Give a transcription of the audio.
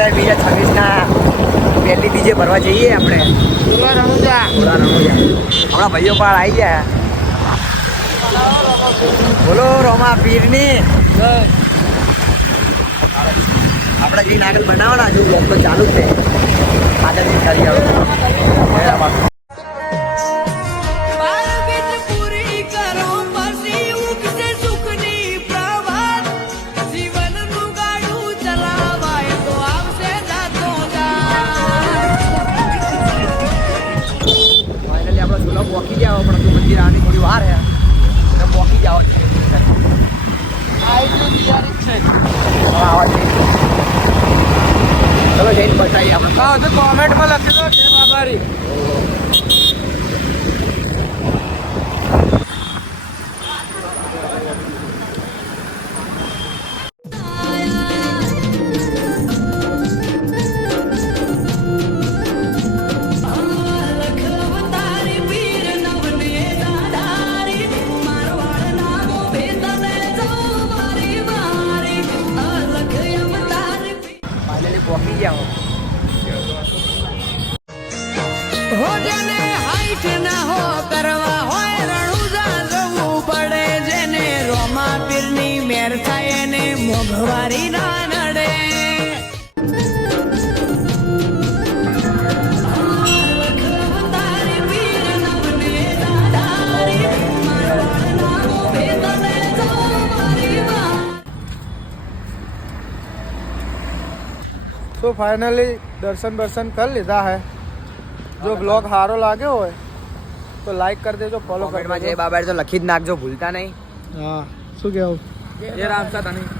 આપણે બીજા 26 પહેલી બીજે ભરવા જઈએ આપણે રણુજા. હમણાં ભાઈઓ પાર આવી ગયા. બોલો રોમા પીરની. આપણે જઈને આગળ બનાવવાના હજુ બ્લોક તો ચાલુ જ છે. આગળ જઈને કરી આવો. પહોંચી જાઓ પણ તું મંદિર આની થોડી વાર હે તો પહોંચી જાઓ. ચલો જઈને બતાવીએ આપણે. કોમેન્ટમાં લખી દો જય બાબારી. પહોંચી જાઓ. હો જેને હાઈટ ના હો કરવા હોય રણુજા જવું પડે. જેને રોમા પીરની મેર થાય એને મોઘવારી ના નડે. तो फाइनली दर्शन कर लीधा है. जो ब्लॉग हारो लागे हो तो लाइक कर देजो, फॉलो कर જય બાબા તો લખી જ નાખજો, ભૂલતા નહીં. हाँ शू कहूँ જય રામ સાતા નહીં.